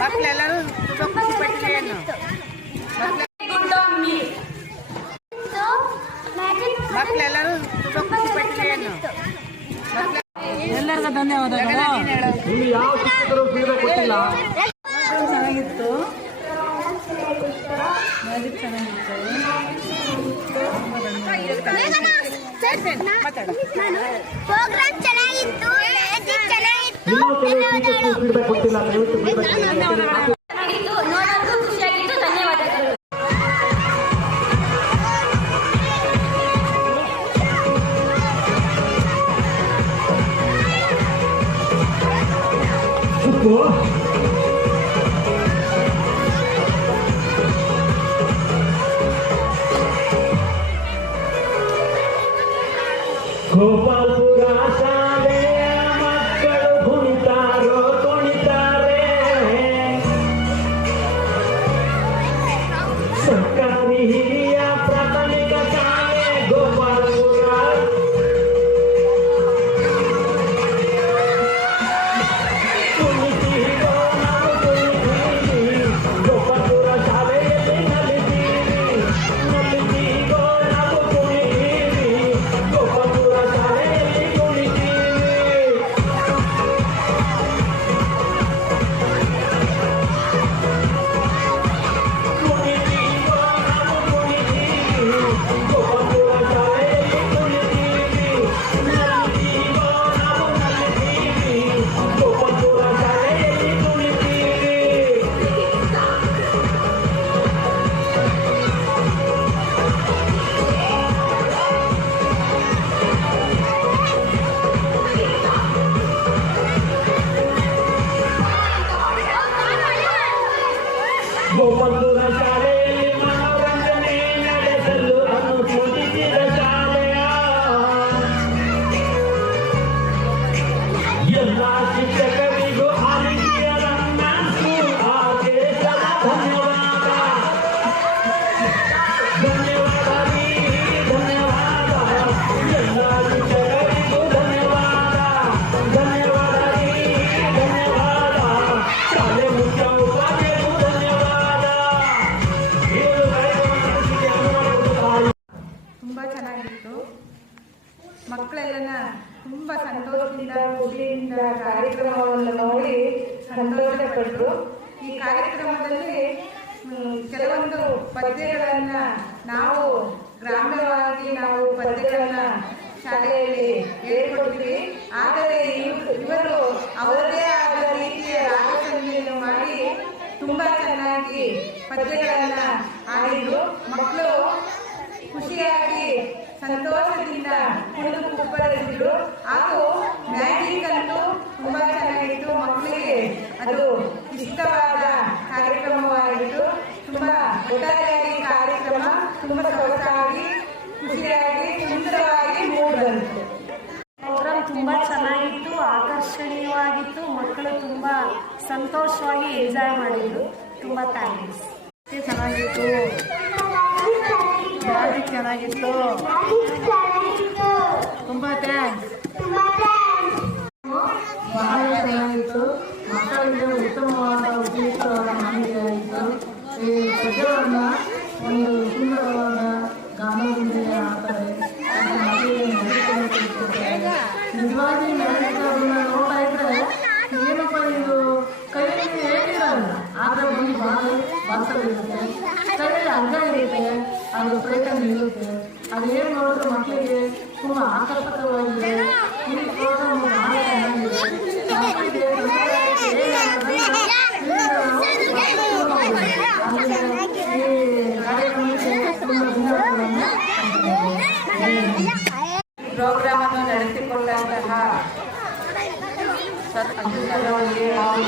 ಮಕ್ಕಳೆಲ್ಲರೂ ತುಂಬ ಖುಷಿ ಪಟ್ಟಿದ್ದೇನು ಮಕ್ಕಳೆಲ್ಲರೂ ತುಂಬ ಖುಷಿ ಪಟ್ಟಿದ್ದೇನು ಎಲ್ಲರಿಗೂ ಧನ್ಯವಾದಗಳು. ಯಾವ ಶಿಕ್ಷಕರು ಫೀಸ್ ಕೊಟ್ಟಿಲ್ಲ. ಚೆನ್ನಾಗಿತ್ತು, ಮ್ಯಾಜಿಕ್ ಚೆನ್ನಾಗಿತ್ತು. ಪ್ರೋಗ್ರಾಮ್ ಚೆನ್ನಾಗಿತ್ತು, ಮ್ಯಾಜಿಕ್ ಚೆನ್ನಾಗಿತ್ತು. ಇನ್ನೂ ಕೆಲವು ಟೀಚರ್ಸ್ ಫೀಡ್ಬ್ಯಾಕ್ ಕೊಟ್ಟಿಲ್ಲ. ದಯವಿಟ್ಟು ಫೀಡ್ಬ್ಯಾಕ್ ನೋಡೋದು ಖುಷಿಯಾಗಿತ್ತು. ಧನ್ಯವಾದಗಳು. ಗೋಪಾಲ್ಪುರ ಶಾಲೆಯ ಮಕ್ಕಳು ಕುಣಿತಾರೋ ಕುಣಿತಾರೆ. ಸರ್ಕಾರಿ ಹಿರಿಯ ಪ್ರಾಥಮಿಕ ಶಾಲೆ ಗೋಪಾಲ್ಪುರ. ಕುಣಿತೀರೋ ನಾವು ಕುಣಿತೀವಿ, ಗೋಪಾಲ್ಪುರ ಶಾಲೆಯಲ್ಲಿ ನಲಿತೀವಿ. ನಲಿತೀರೋ ನಾವು ಕುಣಿತೀವಿ, ಗೋಪಾಲ್ಪುರ ಶಾಲೆಯಲ್ಲಿ ಕುಣಿತೀವಿ. ಕುಣಿತೀರೋ ನಾವು ಕುಣಿತೀವಿ, ಗೋಪಾಲ್ಪುರ ಶಾಲೆಯಲ್ಲಿ ಕುಣಿತೀವಿ. ನಲಿತೀರೋ ನಾವು ನಲಿತೀವಿ, ಗೋಪಾಲ್ಪುರ ಶಾಲೆಯಲ್ಲಿ ಕುಣಿತೀವಿ. ಗೋಪಾಲ್ಪುರ ಶಾಲೆಯಲ್ಲಿ ಮನೋರಂಜನೆ ನಡೆಸಲು ಅನುಮೋದಿಸಿದ ಶಾಲೆಯ ಎಲ್ಲ ಶಿಕ್ಷಕರಿಗೂ ಆಲಿಸಿಯರನ್ನ ಆದೇಶದ ಧನ್ಯವಾದ. ಧನ್ಯವಾದ ರೀ, ಧನ್ಯವಾದ. ಎಲ್ಲ ಶಿಕ್ಷಕರಿಗೂ ಧನ್ಯವಾದ. ಧನ್ಯವಾದ ರೀ, ಧನ್ಯವಾದ. ಶಾಲೆ ಮುಖ್ಯ ಉಪಾಧ್ಯಾಯರಿಗೂ ಧನ್ಯವಾದ. ಇವರು ಕಾರ್ಯಕ್ರಮಕ್ಕೆ ಅನುವಾದ. ತುಂಬ ಚೆನ್ನಾಗಿತ್ತು. ಮಕ್ಕಳೆಲ್ಲ ತುಂಬ ಸಂತೋಷದಿಂದ ಖುಷಿಯಿಂದ ಕಾರ್ಯಕ್ರಮವನ್ನು ನೋಡಿ ಸಂತೋಷಪಟ್ಟರು. ಈ ಕಾರ್ಯಕ್ರಮದಲ್ಲಿ ಕೆಲವೊಂದು ಪದ್ಯಗಳನ್ನು ನಾವು ಗ್ರಾಮ್ಯವಾಗಿ ನಾವು ಪದ್ಯಗಳನ್ನು ಶಾಲೆಯಲ್ಲಿ ಹೇಳಿಕೊಡ್ತೀವಿ. ಆದರೆ ಇವರು ಅವರದೇ ಆದ ರೀತಿಯ ರಾಗಸಂಧಿಯನ್ನು ಮಾಡಿ ತುಂಬ ಚೆನ್ನಾಗಿ ಪದ್ಯಗಳನ್ನು ಹಾಡಿದ್ರು. ಮಕ್ಕಳು ಖುಷಿಯಾಗಿ ಸಂತೋಷದಿಂದ ಕುಣಿದು ಕುಪ್ಪಳಿಸಿದ್ರು. ಹಾಗೂ ಮ್ಯಾಜಿಕ್ ಅಂತೂ ತುಂಬ ಚೆನ್ನಾಗಿತ್ತು. ಮಕ್ಕಳಿಗೆ ಅದು ಇಷ್ಟವಾದ ಕಾರ್ಯಕ್ರಮವಾಗಿತ್ತು. ತುಂಬ ಒಟ್ಟಾರೆಯಾಗಿ ಕಾರ್ಯಕ್ರಮ ತುಂಬ ಸೊಗಸಾಗಿ ಖುಷಿಯಾಗಿ ಸುಂದರವಾಗಿ ಮೂಡಿಬಂತು. ಪ್ರೋಗ್ರಾಮ್ ತುಂಬ ಚೆನ್ನಾಗಿತ್ತು, ಆಕರ್ಷಣೀಯವಾಗಿತ್ತು. ಮಕ್ಕಳು ತುಂಬ ಸಂತೋಷವಾಗಿ ಎಂಜಾಯ್ ಮಾಡಿದ್ರು. ತುಂಬ ಥ್ಯಾಂಕ್ಸ್. ಚೆನ್ನಾಗಿತ್ತು, ಮ್ಯಾಜಿಕ್ ಚೆನ್ನಾಗಿತ್ತು. ತುಂಬ ಥ್ಯಾಂಕ್ಸ್. ಬಹಳ ಚೆನ್ನಾಗಿತ್ತು. ಮಕ್ಕಳಿಗೆ ಉತ್ತಮವಾದ ಉಪಯುಕ್ತವಾದ ಮಾಹಿತಿಯಾಗಿತ್ತು. ಈ ಪದ್ಯವನ್ನು ಒಂದು ಸುಂದರವಾದ ಗಾನದೊಂದಿಗೆ ಹಾಕ್ತಾರೆ. ಮಕ್ಕಳಿಗೆ ನಡಿಸಿಕೊಡುತ್ತಿದ್ದಾರೆ. ನಿಜವಾಗಿ ನನಗೆ ಅದನ್ನ ನೋಡ್ತಾ ಇದ್ರೆ ಏನಪ್ಪ ಇದು ಕೈಯಲ್ಲಿ ಹೇಗಿರಲ್ಲ, ಆದರೆ ಒಂದು ಭಾಷೆಗಳಿರುತ್ತೆ, ಕೈಯಲ್ಲಿ ಹಗ್ಗ ಇರುತ್ತೆ, ಅದು ಪ್ರಯತ್ನ ಇರುತ್ತೆ. ಅದೇನು ನೋಡಿದ್ರೆ ಮಕ್ಕಳಿಗೆ ತುಂಬ ಆಕರ್ಷಕವಾಗಿದೆ. ಈ ಪ್ರೋಗ್ರಾಮ್ ಬಹಳ ಚೆನ್ನಾಗಿದೆ. ಮಕ್ಕಳಿಗೆ ಪ್ರೋಗ್ರಾಮ್ ಅನ್ನು ನಡೆಸಿಕೊಂಡಂತಹ ಅಧಿಕಾರಿಗಳಿಗೆ ಹಾಗೂ